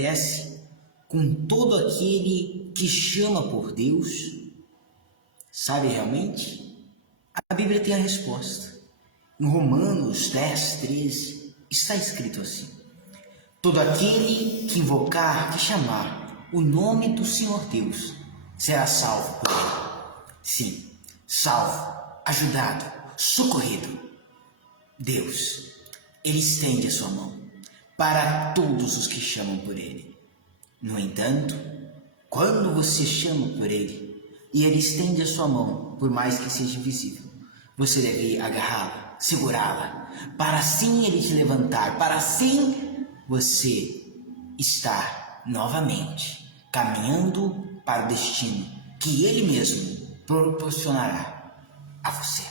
acontece com todo aquele que chama por Deus? Sabe realmente? A Bíblia tem a resposta. Em Romanos 10, 13, está escrito assim: todo aquele que invocar, que chamar o nome do Senhor Deus, será salvo por ele. Sim, salvo, ajudado, socorrido. Deus, Ele estende a sua mão para todos os que chamam por Ele. No entanto, quando você chama por Ele e Ele estende a sua mão, por mais que seja invisível, você deve agarrá-la, segurá-la, para assim Ele te levantar, para assim você estar novamente caminhando para o destino que Ele mesmo proporcionará a você.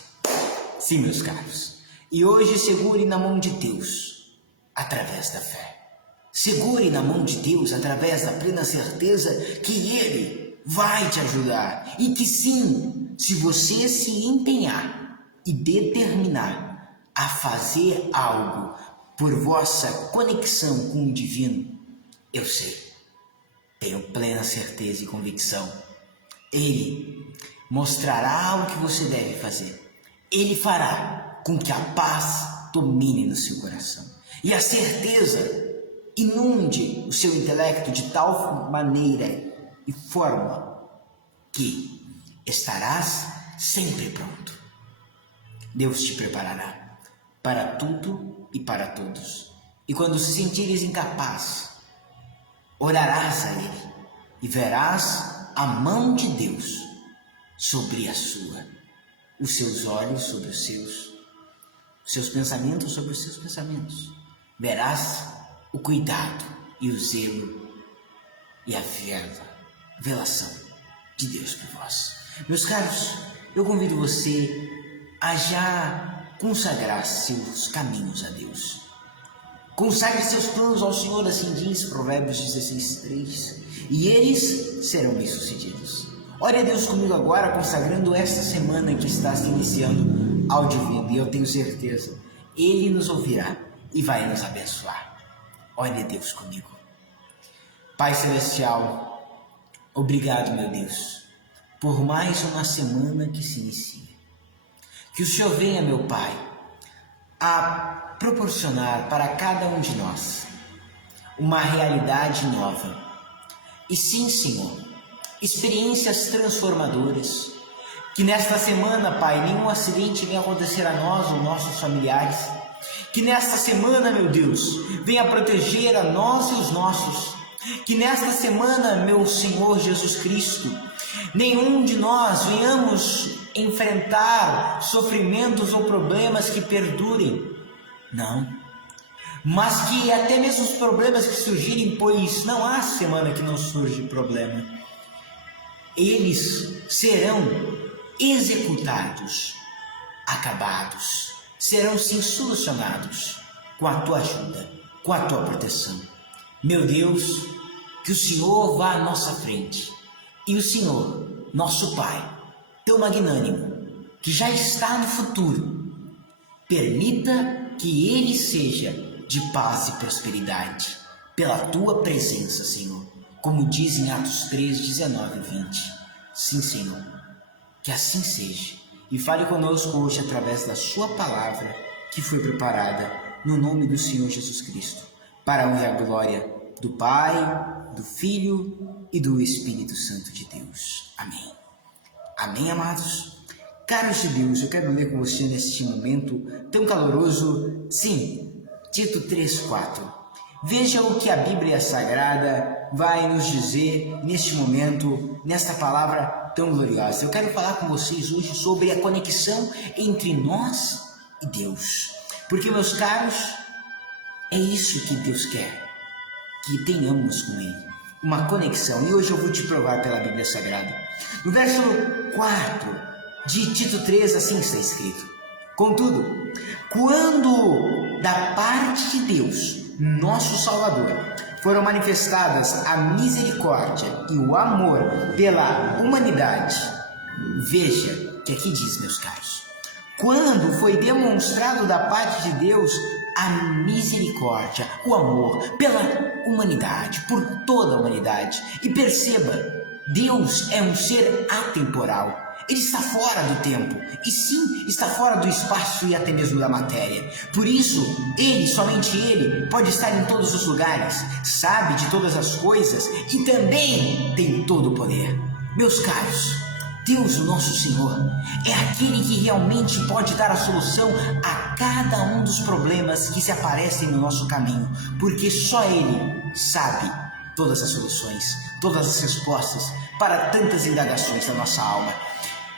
Sim, meus caros. E hoje segure na mão de Deus através da fé. Segure na mão de Deus através da plena certeza que Ele vai te ajudar. E que sim, se você se empenhar e determinar a fazer algo por vossa conexão com o divino, eu sei, tenho plena certeza e convicção, Ele mostrará o que você deve fazer. Ele fará com que a paz domine no seu coração e a certeza inunde o seu intelecto de tal maneira e forma que estarás sempre pronto. Deus te preparará para tudo e para todos. E quando se sentires incapaz, orarás a Ele e verás a mão de Deus sobre a sua, os seus olhos sobre os seus pensamentos sobre os seus pensamentos. Verás o cuidado e o zelo e a revelação de Deus por vós. Meus caros, eu convido você a já consagrar seus caminhos a Deus. Consagre seus planos ao Senhor, assim diz Provérbios 16, 3, e eles serão bem-sucedidos. Ore a Deus comigo agora, consagrando esta semana que está se iniciando ao divino, e eu tenho certeza, Ele nos ouvirá e vai nos abençoar. Ore a Deus comigo. Pai Celestial, obrigado, meu Deus, por mais uma semana que se inicia. Que o Senhor venha, meu Pai, a proporcionar para cada um de nós uma realidade nova. E sim, Senhor, experiências transformadoras. Que nesta semana, Pai, nenhum acidente venha acontecer a nós ou nossos familiares. Que nesta semana, meu Deus, venha proteger a nós e os nossos. Que nesta semana, meu Senhor Jesus Cristo, nenhum de nós venhamos enfrentar sofrimentos ou problemas que perdurem. Não. Mas que até mesmo os problemas que surgirem, pois não há semana que não surge problema, eles serão executados, acabados, serão sim solucionados com a tua ajuda, com a tua proteção. Meu Deus, que o Senhor vá à nossa frente e o Senhor, nosso Pai, tão magnânimo, que já está no futuro, permita que Ele seja de paz e prosperidade pela tua presença, Senhor, como diz em Atos 3, 19 e 20. Sim, Senhor, que assim seja, e fale conosco hoje através da sua palavra que foi preparada no nome do Senhor Jesus Cristo, para a honra e a glória do Pai, do Filho e do Espírito Santo de Deus. Amém. Amém, amados? Caros de Deus, eu quero ler com você neste momento tão caloroso, sim, Tito 3:4. Veja o que a Bíblia Sagrada vai nos dizer neste momento, nesta palavra tão gloriosa. Eu quero falar com vocês hoje sobre a conexão entre nós e Deus. Porque, meus caros, é isso que Deus quer, que tenhamos com Ele, uma conexão. E hoje eu vou te provar pela Bíblia Sagrada. No verso 4 de Tito 3, assim está escrito: contudo, quando da parte de Deus, nosso Salvador, foram manifestadas a misericórdia e o amor pela humanidade. Veja que aqui diz, meus caros, quando foi demonstrado da parte de Deus a misericórdia, o amor pela humanidade, por toda a humanidade. E perceba, Deus é um ser atemporal. Ele está fora do tempo, e sim, está fora do espaço e até mesmo da matéria. Por isso, Ele, somente Ele, pode estar em todos os lugares, sabe de todas as coisas e também tem todo o poder. Meus caros, Deus, o nosso Senhor, é aquele que realmente pode dar a solução a cada um dos problemas que se aparecem no nosso caminho, porque só Ele sabe todas as soluções, todas as respostas para tantas indagações da nossa alma.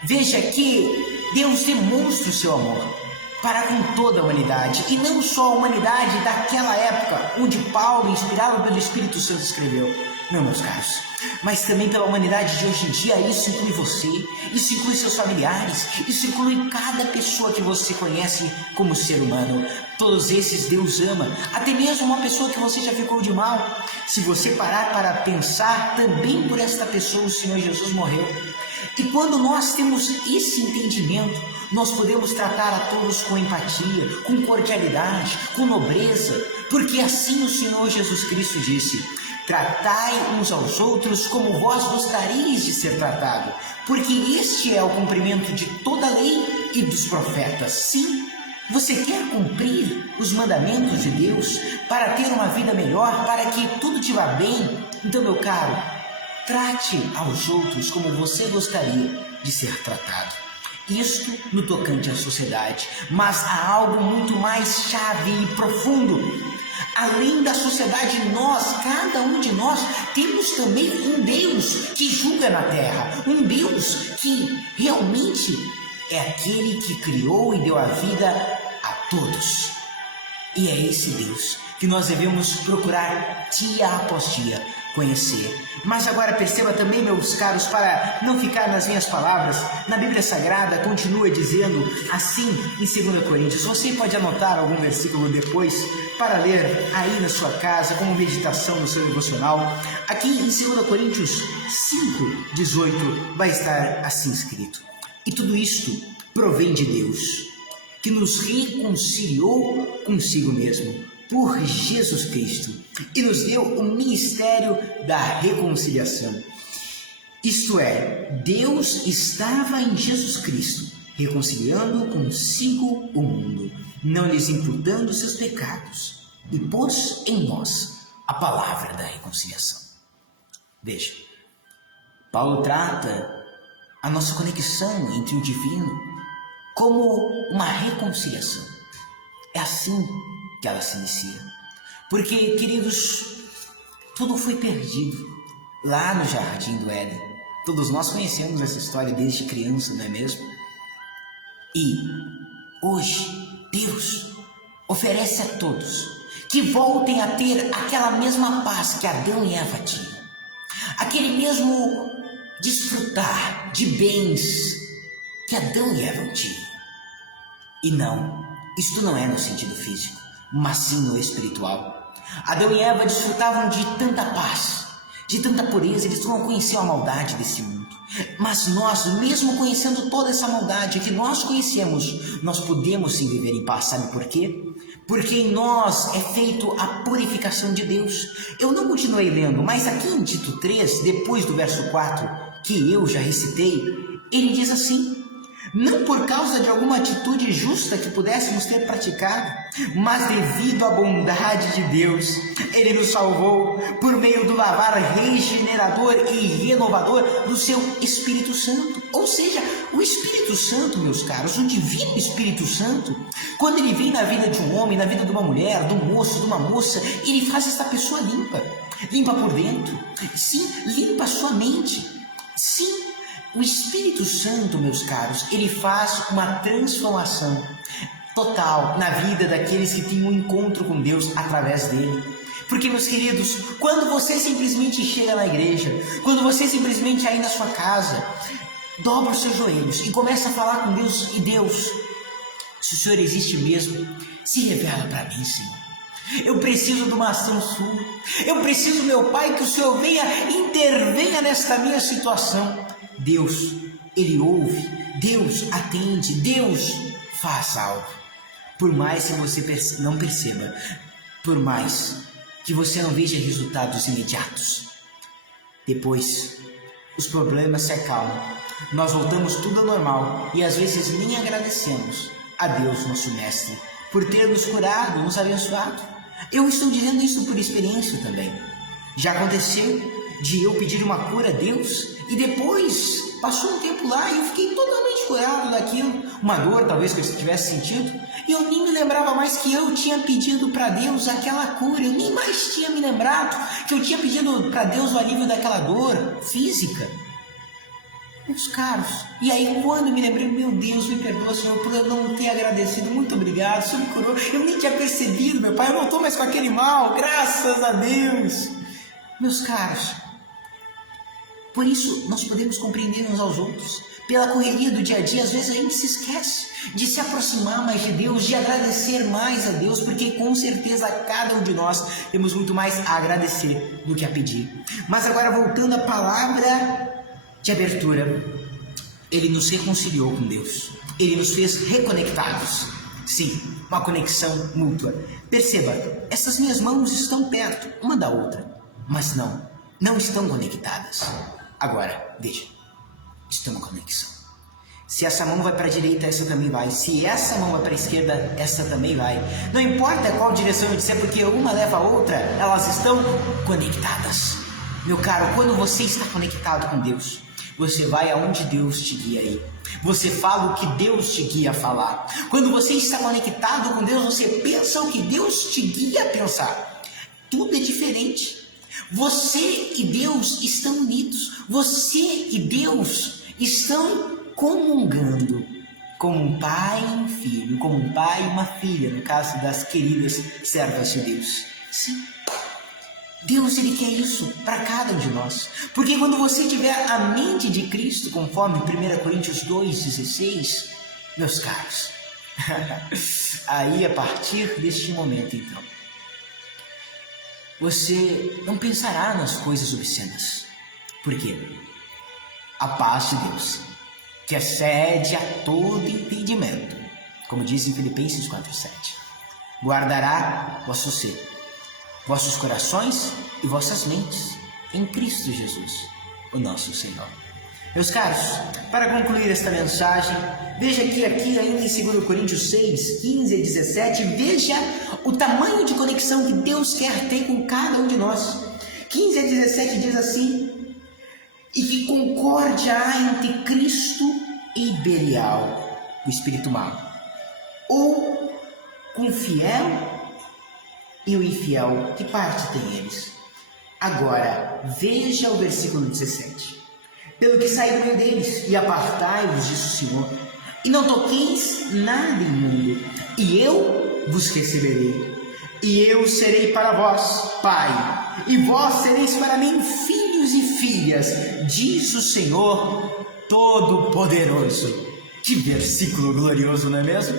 Veja que Deus demonstra o seu amor para com toda a humanidade, e não só a humanidade daquela época onde Paulo, inspirado pelo Espírito Santo, escreveu. Não, meus caros, mas também pela humanidade de hoje em dia. Isso inclui você, isso inclui seus familiares, isso inclui cada pessoa que você conhece como ser humano. Todos esses Deus ama, até mesmo uma pessoa que você já ficou de mal. Se você parar para pensar, também por esta pessoa o Senhor Jesus morreu. E quando nós temos esse entendimento, nós podemos tratar a todos com empatia, com cordialidade, com nobreza, porque assim o Senhor Jesus Cristo disse: tratai uns aos outros como vós gostaríeis de ser tratado, porque este é o cumprimento de toda a lei e dos profetas. Sim, você quer cumprir os mandamentos de Deus para ter uma vida melhor, para que tudo te vá bem? Então, meu caro, trate aos outros como você gostaria de ser tratado. Isto no tocante à sociedade, mas há algo muito mais chave e profundo. Além da sociedade, cada um de nós, temos também um Deus que julga na terra, um Deus que realmente é aquele que criou e deu a vida a todos. E é esse Deus que nós devemos procurar dia após dia conhecer. Mas agora perceba também, meus caros, para não ficar nas minhas palavras, na Bíblia Sagrada continua dizendo assim em 2 Coríntios. Você pode anotar algum versículo depois para ler aí na sua casa como meditação no seu devocional. Aqui em 2 Coríntios 5:18 vai estar assim escrito: e tudo isto provém de Deus, que nos reconciliou consigo mesmo por Jesus Cristo e nos deu o ministério da reconciliação. Isto é, Deus estava em Jesus Cristo, reconciliando consigo o mundo, não lhes imputando seus pecados, e pôs em nós a palavra da reconciliação. Veja, Paulo trata a nossa conexão entre o divino como uma reconciliação. É assim que ela se inicia. Porque, queridos, tudo foi perdido lá no Jardim do Éden. Todos nós conhecemos essa história desde criança, não é mesmo? E hoje Deus oferece a todos que voltem a ter aquela mesma paz que Adão e Eva tinham, aquele mesmo desfrutar de bens que Adão e Eva tinham. E não, isto não é no sentido físico, mas sim no espiritual. Adão e Eva desfrutavam de tanta paz, de tanta pureza, eles não conheciam a maldade desse mundo. Mas nós, mesmo conhecendo toda essa maldade que nós conhecemos, nós podemos sim viver em paz. Sabe por quê? Porque em nós é feito a purificação de Deus. Eu não continuei lendo, mas aqui em Tito 3, depois do verso 4, que eu já recitei, ele diz assim: não por causa de alguma atitude justa que pudéssemos ter praticado, mas devido à bondade de Deus, Ele nos salvou por meio do lavar regenerador e renovador do seu Espírito Santo. Ou seja, o Espírito Santo, meus caros, o Divino Espírito Santo, quando ele vem na vida de um homem, na vida de uma mulher, de um moço, de uma moça, ele faz essa pessoa limpa, limpa por dentro, sim, limpa a sua mente, sim. O Espírito Santo, meus caros, ele faz uma transformação total na vida daqueles que têm um encontro com Deus através dele. Porque, meus queridos, quando você simplesmente chega na igreja, quando você simplesmente aí na sua casa, dobra os seus joelhos e começa a falar com Deus, e Deus, se o Senhor existe mesmo, se revela para mim, Senhor. Eu preciso de uma ação sua. Eu preciso, meu Pai, que o Senhor intervenha nesta minha situação. Deus, Ele ouve, Deus atende, Deus faz algo. Por mais que você não perceba, por mais que você não veja resultados imediatos, depois os problemas se acalmam, nós voltamos tudo ao normal e às vezes nem agradecemos a Deus, nosso Mestre, por ter nos curado, nos abençoado. Eu estou dizendo isso por experiência também. Já aconteceu de eu pedir uma cura a Deus e depois passou um tempo lá e eu fiquei totalmente curado daquilo, uma dor talvez que eu tivesse sentido, e eu nem me lembrava mais que eu tinha pedido para Deus aquela cura, eu nem mais tinha me lembrado que eu tinha pedido para Deus o alívio daquela dor física. Meus caros, e aí quando eu me lembrei, meu Deus, me perdoa, Senhor, por eu não ter agradecido, muito obrigado, o Senhor me curou, eu nem tinha percebido, meu Pai, eu não estou mais com aquele mal, graças a Deus. Meus caros, por isso nós podemos compreender uns aos outros. Pela correria do dia a dia, às vezes a gente se esquece de se aproximar mais de Deus, de agradecer mais a Deus, porque com certeza cada um de nós temos muito mais a agradecer do que a pedir. Mas agora voltando à palavra de abertura, Ele nos reconciliou com Deus, Ele nos fez reconectados. Sim, uma conexão mútua. Perceba, essas minhas mãos estão perto uma da outra, mas não estão conectadas. Agora, veja, isso é uma conexão. Se essa mão vai para a direita, essa também vai. Se essa mão vai para a esquerda, essa também vai. Não importa qual direção eu disser, porque uma leva a outra, elas estão conectadas. Meu caro, quando você está conectado com Deus, você vai aonde Deus te guia aí. Você fala o que Deus te guia a falar. Quando você está conectado com Deus, você pensa o que Deus te guia a pensar. Tudo é diferente. Você e Deus estão unidos. Você e Deus estão comungando, como um pai e um filho, como um pai e uma filha, no caso das queridas servas de Deus. Sim, Deus, Ele quer isso para cada um de nós, porque quando você tiver a mente de Cristo, conforme 1 Coríntios 2,16, meus caros, aí a partir deste momento então, você não pensará nas coisas obscenas. Por quê? A paz de Deus, que excede a todo entendimento, como diz em Filipenses 4,7, guardará vosso ser, vossos corações e vossas mentes em Cristo Jesus, o nosso Senhor. Meus caros, para concluir esta mensagem, veja que aqui ainda em 2 Coríntios 6, 15 a 17, veja o tamanho de conexão que Deus quer ter com cada um de nós. 15 a 17 diz assim: e que concórdia há entre Cristo e Belial, o espírito mau, ou com o fiel e o infiel, que parte tem eles? Agora, veja o versículo 17. Pelo que saí do meio deles, e apartai-vos, diz o Senhor, e não toqueis nada imundo, e eu vos receberei, e eu serei para vós pai, e vós sereis para mim filhos e filhas, diz o Senhor Todo-Poderoso. Que versículo glorioso, não é mesmo?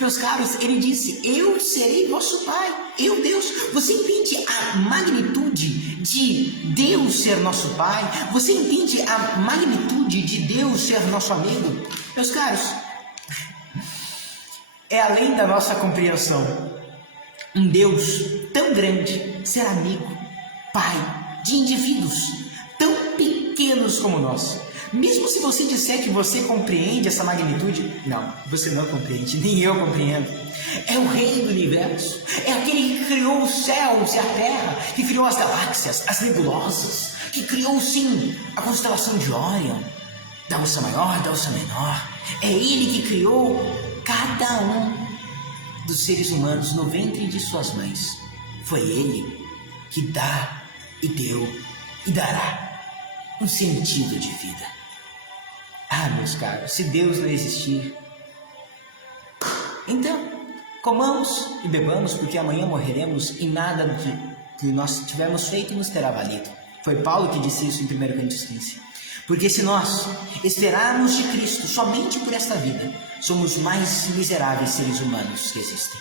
Meus caros, ele disse: eu serei vosso pai, eu Deus. Você entende a magnitude de Deus ser nosso pai? Você entende a magnitude de Deus ser nosso amigo? Meus caros, é além da nossa compreensão. Um Deus tão grande ser amigo, pai de indivíduos tão pequenos como nós. Mesmo se você disser que você compreende essa magnitude, não, você não compreende, nem eu compreendo. É o rei do universo, é aquele que criou os céus e a terra, que criou as galáxias, as nebulosas, que criou sim a constelação de Órion, da Ursa Maior, da Ursa Menor. É ele que criou cada um dos seres humanos no ventre de suas mães. Foi ele que dá e deu e dará um sentido de vida. Ah, meus caros, se Deus não existir, então comamos e bebamos, porque amanhã morreremos e nada do que nós tivermos feito nos terá valido. Foi Paulo que disse isso em 1 Coríntios 15. Porque se nós esperarmos de Cristo somente por esta vida, somos mais miseráveis seres humanos que existem.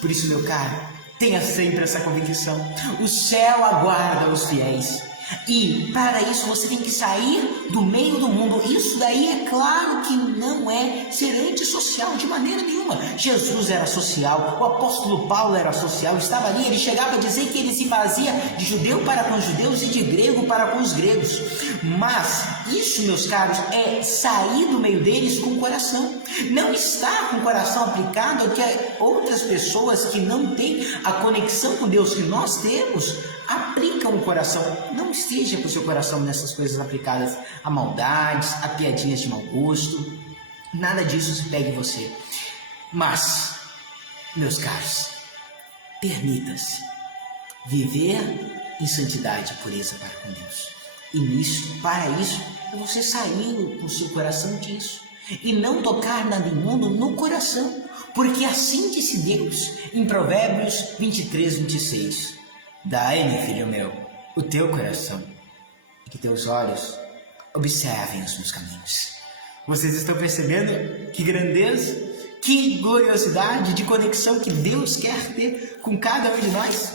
Por isso, meu caro, tenha sempre essa convicção. O céu aguarda os fiéis. E para isso você tem que sair do meio do mundo. Isso daí é claro que não é ser antissocial de maneira nenhuma. Jesus era social, o apóstolo Paulo era social, estava ali, ele chegava a dizer que ele se fazia de judeu para com os judeus e de grego para com os gregos. Mas isso, meus caros, é sair do meio deles com o coração. Não estar com o coração aplicado ao que outras pessoas que não têm a conexão com Deus que nós temos aplicam o coração. Não esteja com o seu coração nessas coisas aplicadas a maldades, a piadinhas de mau gosto. Nada disso se pegue em você. Mas, meus caros, permita-se viver em santidade e pureza para com Deus. E nisso, para isso, você sair com o seu coração disso. E não tocar nada imundo no coração. Porque assim disse Deus em Provérbios 23, 26. Dai-me, filho meu, o teu coração, e que teus olhos observem os meus caminhos. Vocês estão percebendo que grandeza, que gloriosidade de conexão que Deus quer ter com cada um de nós?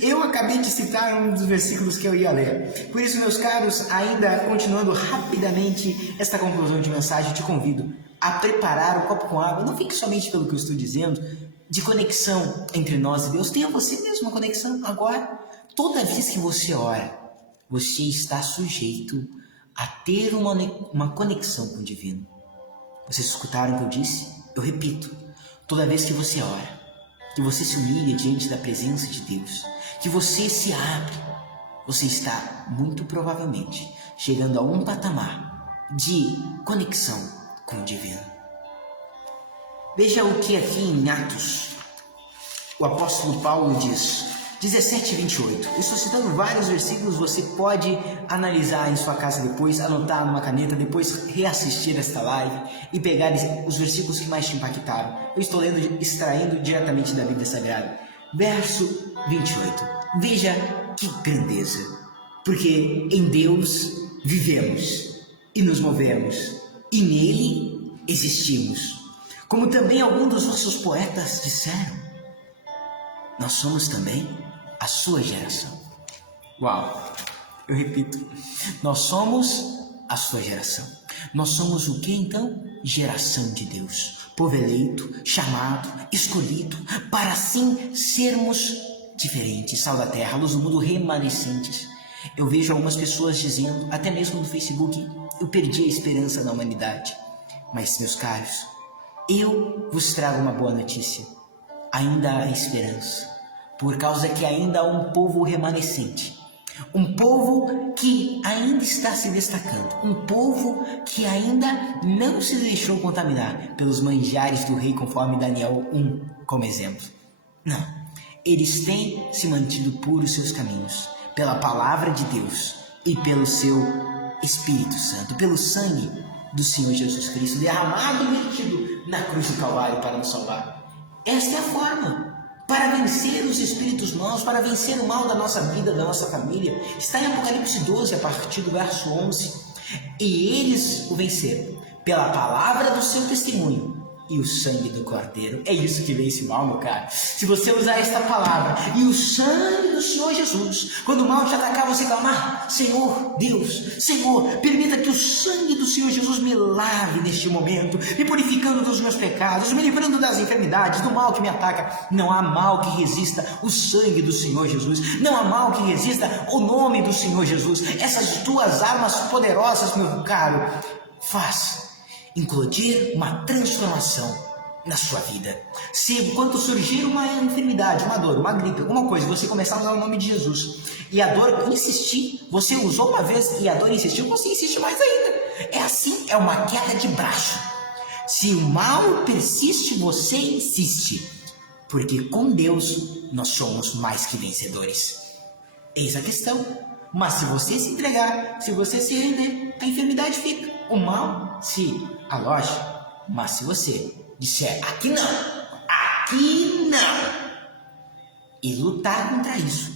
Eu acabei de citar um dos versículos que eu ia ler. Por isso, meus caros, ainda continuando rapidamente esta conclusão de mensagem, eu te convido a preparar um copo com água. Não fique somente pelo que eu estou dizendo, de conexão entre nós e Deus. Tenha você mesmo uma conexão agora. Toda vez que você ora, você está sujeito a ter uma conexão com o divino. Vocês escutaram o que eu disse? Eu repito, toda vez que você ora, que você se humilha diante da presença de Deus, que você se abre, você está muito provavelmente chegando a um patamar de conexão com o divino. Veja o que aqui em Atos o apóstolo Paulo diz, 17 e 28. Eu estou citando vários versículos, você pode analisar em sua casa depois, anotar numa caneta, depois reassistir esta live e pegar os versículos que mais te impactaram. Eu estou lendo, extraindo diretamente da Bíblia Sagrada. Verso 28. Veja que grandeza, porque em Deus vivemos e nos movemos e nele existimos. Como também alguns dos nossos poetas disseram, nós somos também a sua geração. Uau! Eu repito, nós somos a sua geração. Nós somos o que então? Geração de Deus. Povo eleito, chamado, escolhido, para assim sermos diferentes. Sal da terra, luz do mundo, remanescentes. Eu vejo algumas pessoas dizendo, até mesmo no Facebook, eu perdi a esperança na humanidade. Mas, meus caros, eu vos trago uma boa notícia. Ainda há esperança, por causa que ainda há um povo remanescente, um povo que ainda está se destacando, um povo que ainda não se deixou contaminar pelos manjares do rei, conforme Daniel 1 como exemplo. Não, eles têm se mantido puros seus caminhos, pela palavra de Deus e pelo seu Espírito Santo, pelo sangue do Senhor Jesus Cristo, derramado e vertido na cruz do Calvário para nos salvar. Esta é a forma para vencer os espíritos maus, para vencer o mal da nossa vida, da nossa família. Está em Apocalipse 12, a partir do verso 11. E eles o venceram pela palavra do seu testemunho e o sangue do Cordeiro. É isso que vence o mal, meu caro. Se você usar esta palavra e o sangue do Senhor Jesus, quando o mal te atacar, você clamar, Senhor Deus, Senhor, permita que o sangue do Senhor Jesus me lave neste momento, me purificando dos meus pecados, me livrando das enfermidades, do mal que me ataca. Não há mal que resista o sangue do Senhor Jesus. Não há mal que resista o nome do Senhor Jesus. Essas duas armas poderosas, meu caro, faz incluir uma transformação na sua vida. Se quando surgir uma enfermidade, uma dor, uma gripe, alguma coisa, você começar a usar o nome de Jesus e a dor insistir, você usou uma vez e a dor insistiu, você insiste mais ainda. É assim, é uma queda de braço. Se o mal persiste, você insiste, porque com Deus nós somos mais que vencedores. Eis a questão. Mas se você se entregar, se você se render, a enfermidade fica, o mal se aloja. Mas se você disser aqui não, e lutar contra isso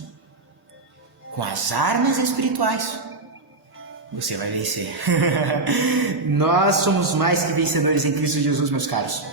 com as armas espirituais, você vai vencer. Nós somos mais que vencedores em Cristo Jesus, meus caros.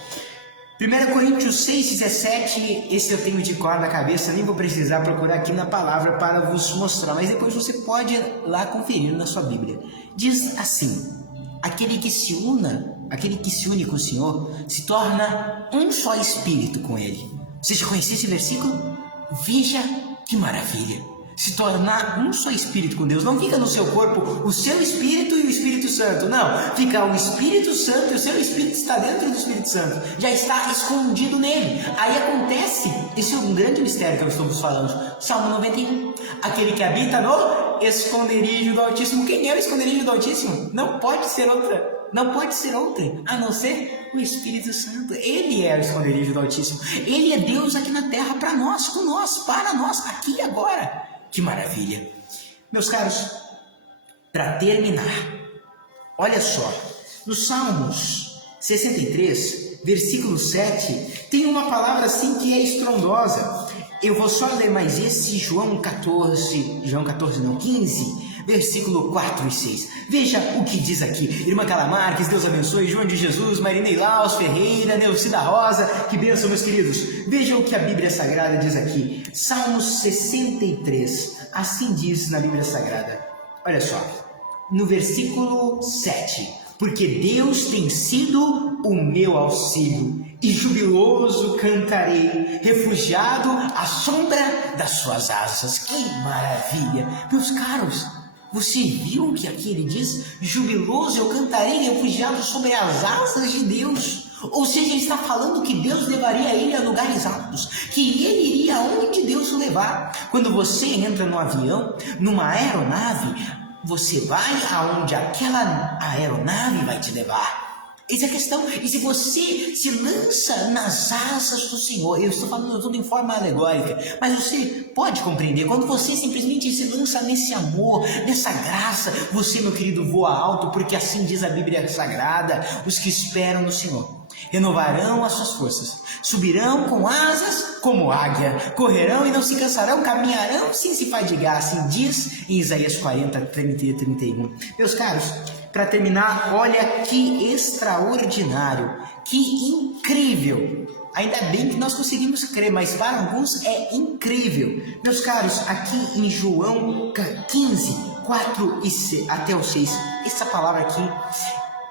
1 Coríntios 6,17, esse eu tenho de cor na cabeça, nem vou precisar procurar aqui na palavra para vos mostrar, mas depois você pode ir lá conferir na sua Bíblia. Diz assim: aquele que se une com o Senhor, se torna um só espírito com Ele. Você já conhecia esse versículo? Veja que maravilha! Se tornar um só espírito com Deus. Não fica no seu corpo o seu espírito e o Espírito Santo. Não, fica o Espírito Santo e o seu espírito está dentro do Espírito Santo. Já está escondido nele. Aí acontece, esse é um grande mistério que eu estou vos falando. Salmo 91. Aquele que habita no esconderijo do Altíssimo. Quem é o esconderijo do Altíssimo? Não pode ser outra. Não pode ser outra, a não ser o Espírito Santo. Ele é o esconderijo do Altíssimo. Ele é Deus aqui na terra para nós, com nós, para nós, aqui e agora. Que maravilha! Meus caros, para terminar, olha só, no Salmos 63, versículo 7, tem uma palavra assim que é estrondosa. Eu vou só ler mais esse, João 15, versículo 4 e 6. Veja o que diz aqui. Irmã Calamarques, Deus abençoe. João de Jesus, Marinei Laus Ferreira, Neucida Rosa, que bênção, meus queridos. Veja o que a Bíblia Sagrada diz aqui. Salmos 63, assim diz na Bíblia Sagrada. Olha só, no versículo 7. Porque Deus tem sido o meu auxílio, e jubiloso cantarei, refugiado à sombra das suas asas. Que maravilha! Meus caros, você viu que aqui ele diz, jubiloso eu cantarei, refugiado sobre as asas de Deus? Ou seja, ele está falando que Deus levaria ele a lugares altos, que ele iria onde Deus o levar. Quando você entra no avião, numa aeronave, você vai aonde aquela aeronave vai te levar. Essa é a questão. E se você se lança nas asas do Senhor, eu estou falando tudo em forma alegórica, mas você pode compreender, quando você simplesmente se lança nesse amor, nessa graça, você, meu querido, voa alto, porque assim diz a Bíblia Sagrada: os que esperam no Senhor renovarão as suas forças, subirão com asas como águia, correrão e não se cansarão, caminharão sem se fadigar, assim diz em Isaías 40, 30 e 31. Meus caros, para terminar, olha que extraordinário, que incrível. Ainda bem que nós conseguimos crer, mas para alguns é incrível. Meus caros, aqui em João 15, 4 e 6, até o 6, essa palavra aqui,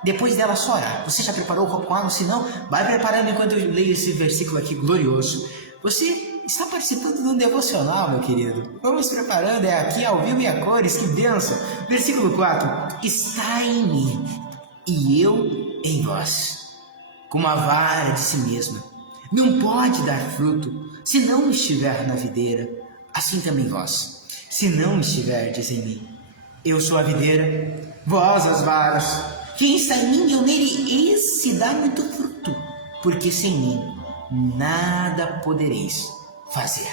depois dela só orar. Você já preparou o copo com água? Se não, vai preparando enquanto eu leio esse versículo aqui glorioso. Você está participando de um devocional, meu querido. Vamos preparando, é aqui ao vivo e a cores, que bênção. Versículo 4. Está em mim e eu em vós, como a vara de si mesma não pode dar fruto se não estiver na videira, assim também vós, se não estiverdes em mim. Eu sou a videira, vós as varas. Quem está em mim e eu nele, esse dá muito fruto, porque sem mim nada podereis fazer.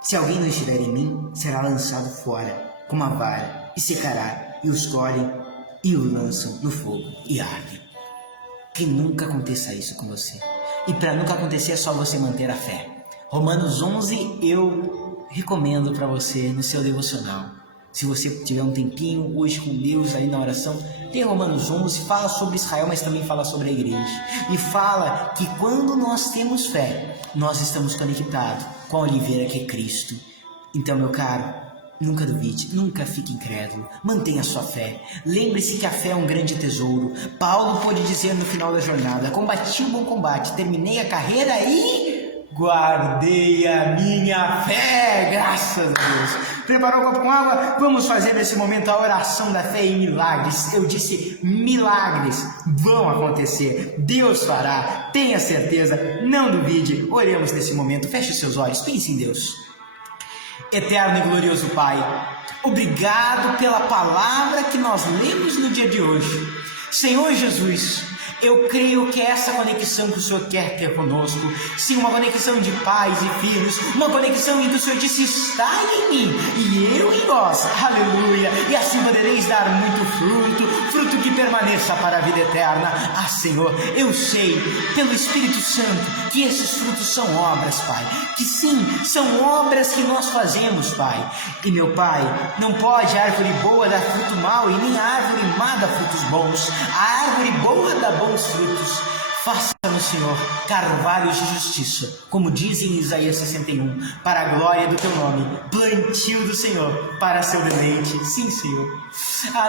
Se alguém não estiver em mim, será lançado fora como a vara e secará, e os colhem e o lançam no fogo e arde. Que nunca aconteça isso com você. E para nunca acontecer é só você manter a fé. Romanos 11 eu recomendo para você no seu devocional. Se você tiver um tempinho hoje com Deus aí na oração, tem Romanos 11, fala sobre Israel, mas também fala sobre a igreja. E fala que quando nós temos fé, nós estamos conectados com a oliveira que é Cristo. Então, meu caro, nunca duvide, nunca fique incrédulo, mantenha a sua fé. Lembre-se que a fé é um grande tesouro. Paulo pôde dizer no final da jornada: combati o bom combate, terminei a carreira e guardei a minha fé. Graças a Deus. Preparou o copo com água? Vamos fazer nesse momento a oração da fé em milagres. Eu disse milagres vão acontecer. Deus fará, tenha certeza, não duvide. Oremos nesse momento, feche os seus olhos, pense em Deus. Eterno e glorioso Pai, obrigado pela palavra que nós lemos no dia de hoje. Senhor Jesus, eu creio que essa conexão que o Senhor quer ter conosco, sim, uma conexão de pais e filhos, uma conexão em que o Senhor disse: está em mim e eu em vós, aleluia, e assim podereis dar muito fruto que permaneça para a vida eterna. Ah, Senhor, eu sei pelo Espírito Santo que esses frutos são obras, Pai, que sim, são obras que nós fazemos, Pai. E meu Pai, não pode a árvore boa dar fruto mau e nem a árvore má dar frutos bons. A árvore boa dá bons frutos. Faça-nos, Senhor, carvalhos de justiça, como diz em Isaías 61, para a glória do teu nome, plantio do Senhor, para seu deleite. Sim, Senhor.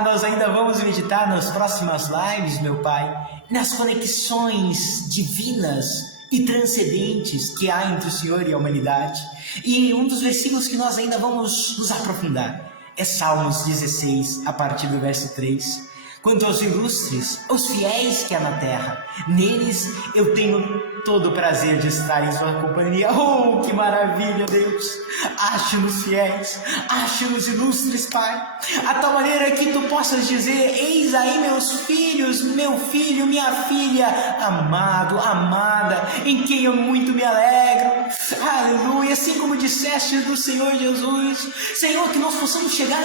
Nós ainda vamos meditar nas próximas lives, meu Pai, nas conexões divinas e transcendentes que há entre o Senhor e a humanidade. E um dos versículos que nós ainda vamos nos aprofundar é Salmos 16, a partir do verso 3. Quanto aos ilustres, aos fiéis que há na terra, neles eu tenho todo o prazer de estar em sua companhia. Oh, que maravilha, Deus! Ache-nos fiéis, ache-nos ilustres, Pai, a tal maneira que tu possas dizer: eis aí meus filhos, meu filho, minha filha, amado, amada, em quem eu muito me alegro. Aleluia! Assim como disseste do Senhor Jesus, Senhor, que nós possamos chegar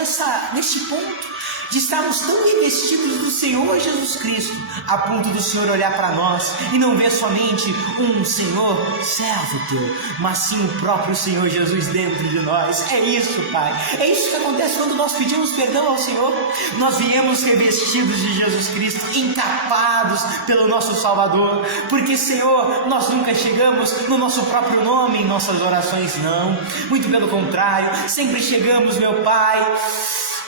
neste ponto de estarmos tão revestidos do Senhor Jesus Cristo, a ponto do Senhor olhar para nós e não ver somente um Senhor servo teu, mas sim o próprio Senhor Jesus dentro de nós. É isso, Pai, é isso que acontece quando nós pedimos perdão ao Senhor. Nós viemos revestidos de Jesus Cristo, encapados pelo nosso Salvador, porque, Senhor, nós nunca chegamos no nosso próprio nome em nossas orações, não, muito pelo contrário, sempre chegamos, meu Pai,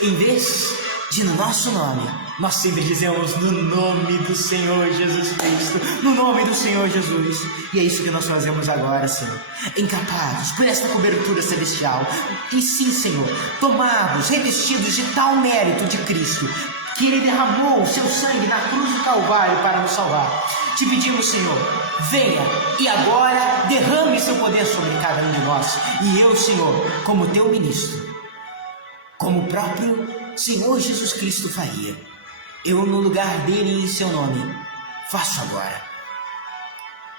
em vez de no nosso nome, nós sempre dizemos no nome do Senhor Jesus Cristo, no nome do Senhor Jesus. E é isso que nós fazemos agora, Senhor, encapados por esta cobertura celestial. E sim, Senhor, tomados, revestidos de tal mérito de Cristo, que Ele derramou o seu sangue na cruz do Calvário para nos salvar. Te pedimos, Senhor, venha e agora derrame seu poder sobre cada um de nós. E eu, Senhor, como teu ministro, como o próprio Senhor Jesus Cristo faria, eu no lugar dele e em seu nome, faço agora.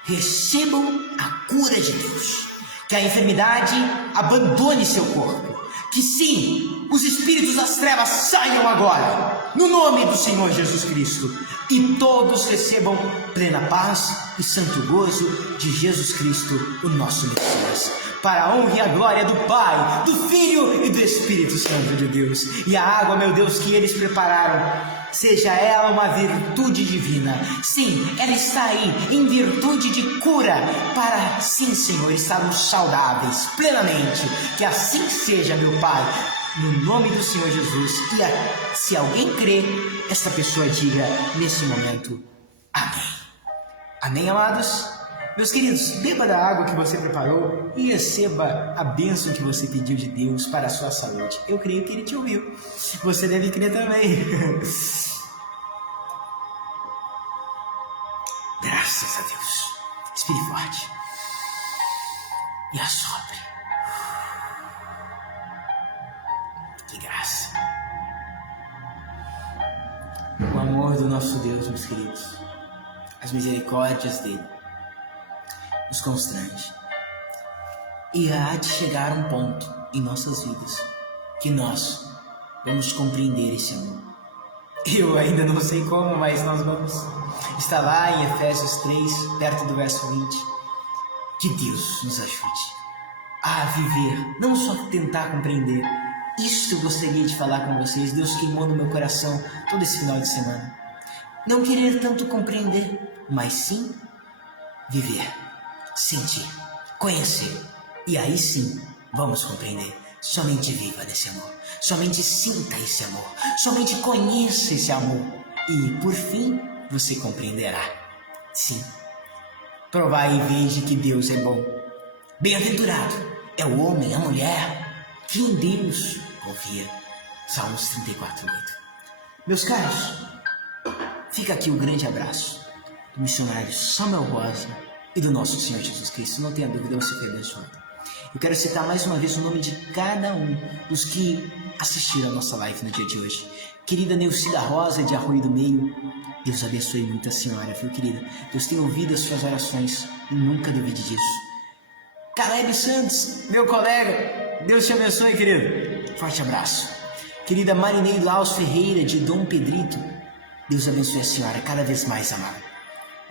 Recebam a cura de Deus, que a enfermidade abandone seu corpo, que sim, os espíritos das trevas saiam agora, no nome do Senhor Jesus Cristo, e todos recebam plena paz e santo gozo de Jesus Cristo, o nosso Messias, para a honra e a glória do Pai, do Filho e do Espírito Santo de Deus. E a água, meu Deus, que eles prepararam, seja ela uma virtude divina. Sim, ela está aí em virtude de cura, para, sim, Senhor, estarmos saudáveis plenamente. Que assim seja, meu Pai, no nome do Senhor Jesus. E se alguém crê, esta pessoa diga nesse momento: amém. Amém, amados? Meus queridos, beba da água que você preparou e receba a bênção que você pediu de Deus para a sua saúde. Eu creio que Ele te ouviu. Você deve crer também. Graças a Deus. Respire forte. E assopre. Que graça. O amor do nosso Deus, meus queridos, as misericórdias dele nos constrange. E há de chegar um ponto em nossas vidas que nós vamos compreender esse amor. Eu ainda não sei como, mas nós vamos. Está lá em Efésios 3, perto do verso 20. Que Deus nos ajude a viver, não só tentar compreender. Isto eu gostaria de falar com vocês. Deus queimou no meu coração todo esse final de semana. Não querer tanto compreender, mas sim viver, sentir, conhecer. E aí sim vamos compreender. Somente viva nesse amor, somente sinta esse amor, somente conheça esse amor. E por fim você compreenderá. Sim, provai e veja que Deus é bom. Bem-aventurado é o homem, a mulher que em Deus confia. Salmos 34:8. Meus caros, fica aqui o grande abraço do missionário Samuel Rosa e do nosso Senhor Jesus Cristo. Não tenha dúvida, você foi abençoado. Eu quero citar mais uma vez o nome de cada um dos que assistiram a nossa live no dia de hoje. Querida Neucida Rosa de Arroio do Meio, Deus abençoe muito a senhora, viu, querida? Deus tem ouvido as suas orações e nunca duvide disso. Caleb Santos, meu colega, Deus te abençoe, querido. Forte abraço. Querida Marinei Laus Ferreira de Dom Pedrito, Deus abençoe a senhora cada vez mais, amada.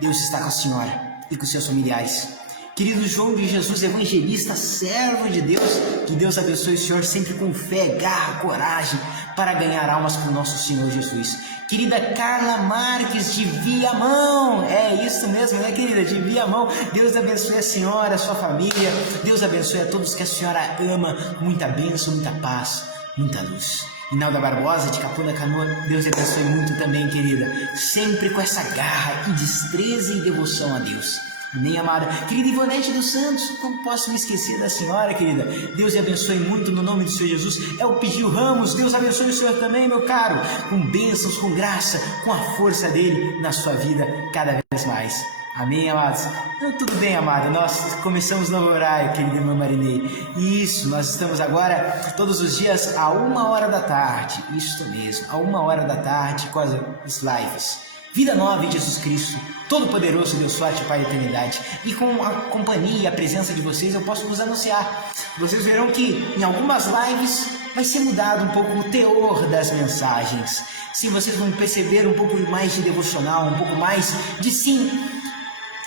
Deus está com a senhora e com seus familiares. Querido João de Jesus, evangelista, servo de Deus, que Deus abençoe o senhor sempre com fé, garra, coragem, para ganhar almas com nosso Senhor Jesus. Querida Carla Marques de Viamão, é isso mesmo, né, querida? De Viamão. Deus abençoe a senhora, a sua família. Deus abençoe a todos que a senhora ama. Muita bênção, muita paz, muita luz. Inalda Barbosa, de Capão da Canoa, Deus abençoe muito também, querida. Sempre com essa garra e destreza e devoção a Deus. Amém, amada? Querida Ivonete dos Santos, como posso me esquecer da senhora, querida? Deus te abençoe muito no nome do Senhor Jesus. É o Pediu Ramos, Deus abençoe o Senhor também, meu caro. Com bênçãos, com graça, com a força dele na sua vida cada vez mais. Amém, amados? Então, tudo bem, amada. Nós começamos novo horário, querido irmão Marinei. Isso, nós estamos agora todos os dias a 1h da tarde. Isso mesmo, a 1h da tarde com as lives. Vida nova em Jesus Cristo, Todo-Poderoso, Deus forte, Pai da eternidade. E com a companhia e a presença de vocês, eu posso vos anunciar. Vocês verão que em algumas lives vai ser mudado um pouco o teor das mensagens. Sim, vocês vão perceber um pouco mais de devocional, um pouco mais de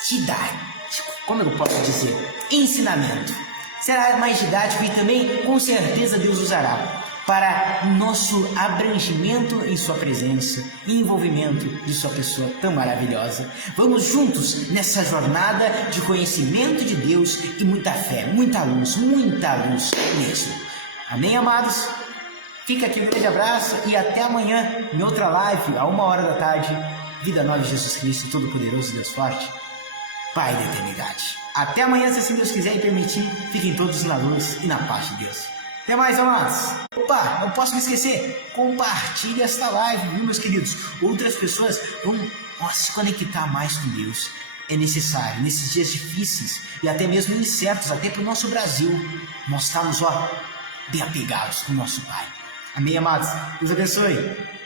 didático, como eu posso dizer? Ensinamento. Será mais didático e também, com certeza, Deus usará para nosso abrangimento em sua presença e envolvimento de sua pessoa tão maravilhosa. Vamos juntos nessa jornada de conhecimento de Deus e muita fé, muita luz mesmo. Amém, amados? Fica aqui um grande abraço e até amanhã em outra live, a 1h da tarde. Vida nova de Jesus Cristo, Todo-Poderoso, Deus forte, Pai da eternidade. Até amanhã, se assim Deus quiser e permitir. Fiquem todos na luz e na paz de Deus. Até mais, amados. Opa, não posso me esquecer. Compartilhe esta live, viu, meus queridos? Outras pessoas vão se conectar mais com Deus. É necessário, nesses dias difíceis e até mesmo incertos, até para o nosso Brasil, nós estamos, bem apegados com o nosso Pai. Amém, amados? Deus abençoe.